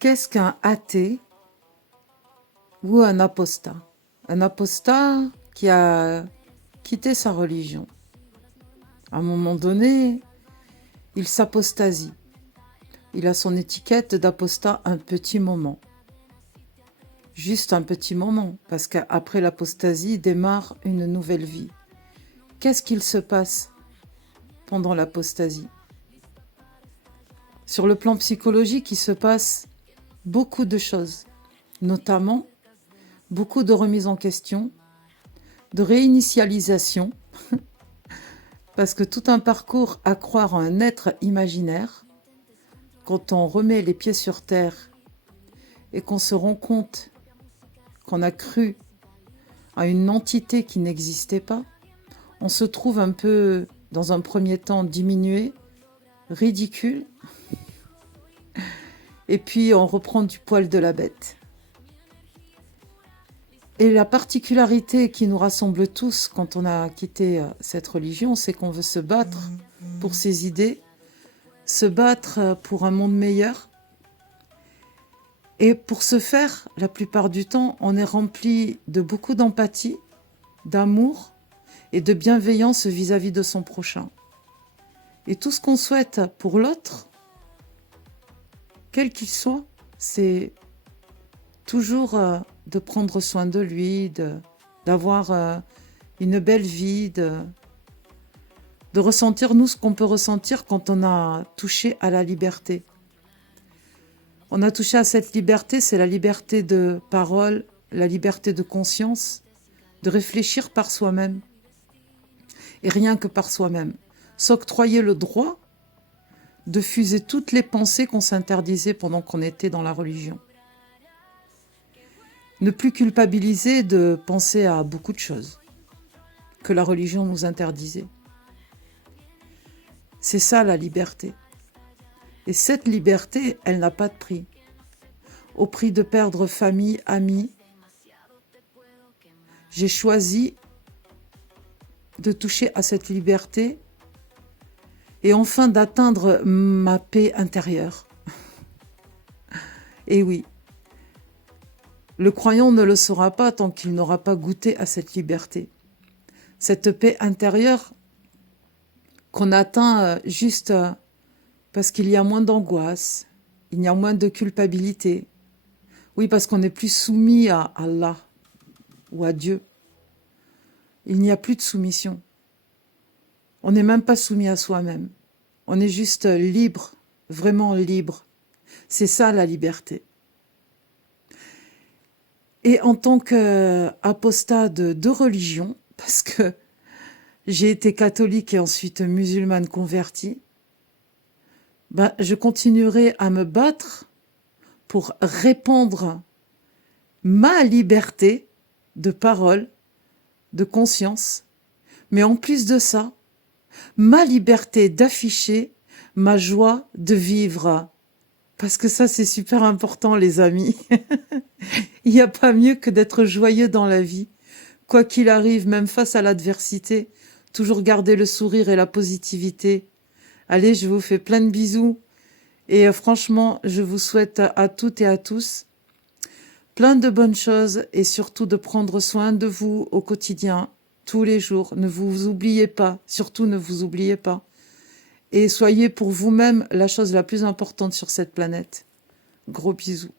Qu'est-ce qu'un athée ou un apostat? Un apostat qui a quitté sa religion. À un moment donné, il s'apostasie. Il a son étiquette d'apostat un petit moment. Juste un petit moment, parce qu'après l'apostasie démarre une nouvelle vie. Qu'est-ce qu'il se passe pendant l'apostasie? Sur le plan psychologique, il se passe beaucoup de choses, notamment beaucoup de remises en question, de réinitialisation, parce que tout un parcours à croire en un être imaginaire, quand on remet les pieds sur terre et qu'on se rend compte qu'on a cru à une entité qui n'existait pas, on se trouve un peu, dans un premier temps, diminué, ridicule, et puis on reprend du poil de la bête. Et la particularité qui nous rassemble tous quand on a quitté cette religion, c'est qu'on veut se battre pour ses idées, se battre pour un monde meilleur. Et pour ce faire, la plupart du temps, on est rempli de beaucoup d'empathie, d'amour et de bienveillance vis-à-vis de son prochain. Et tout ce qu'on souhaite pour l'autre, quel qu'il soit, c'est toujours de prendre soin de lui, d'avoir une belle vie, de ressentir nous ce qu'on peut ressentir quand on a touché à la liberté. On a touché à cette liberté, c'est la liberté de parole, la liberté de conscience, de réfléchir par soi-même, et rien que par soi-même. S'octroyer le droit de fuser toutes les pensées qu'on s'interdisait pendant qu'on était dans la religion. Ne plus culpabiliser de penser à beaucoup de choses que la religion nous interdisait. C'est ça la liberté. Et cette liberté, elle n'a pas de prix. Au prix de perdre famille, amis, j'ai choisi de toucher à cette liberté et enfin d'atteindre ma paix intérieure. Et oui, le croyant ne le saura pas tant qu'il n'aura pas goûté à cette liberté. Cette paix intérieure qu'on atteint juste parce qu'il y a moins d'angoisse, il y a moins de culpabilité. Oui, parce qu'on n'est plus soumis à Allah ou à Dieu. Il n'y a plus de soumission. On n'est même pas soumis à soi-même. On est juste libre, vraiment libre. C'est ça la liberté. Et en tant qu'apostat de religion, parce que j'ai été catholique et ensuite musulmane convertie, je continuerai à me battre pour répandre ma liberté de parole, de conscience, mais en plus de ça, ma liberté d'afficher ma joie de vivre. Parce que ça, c'est super important, les amis. Il n'y a pas mieux que d'être joyeux dans la vie. Quoi qu'il arrive, même face à l'adversité, toujours garder le sourire et la positivité. Allez, je vous fais plein de bisous. Et franchement, je vous souhaite à toutes et à tous plein de bonnes choses et surtout de prendre soin de vous au quotidien, tous les jours. Ne vous oubliez pas, surtout ne vous oubliez pas. Et soyez pour vous-même la chose la plus importante sur cette planète. Gros bisous.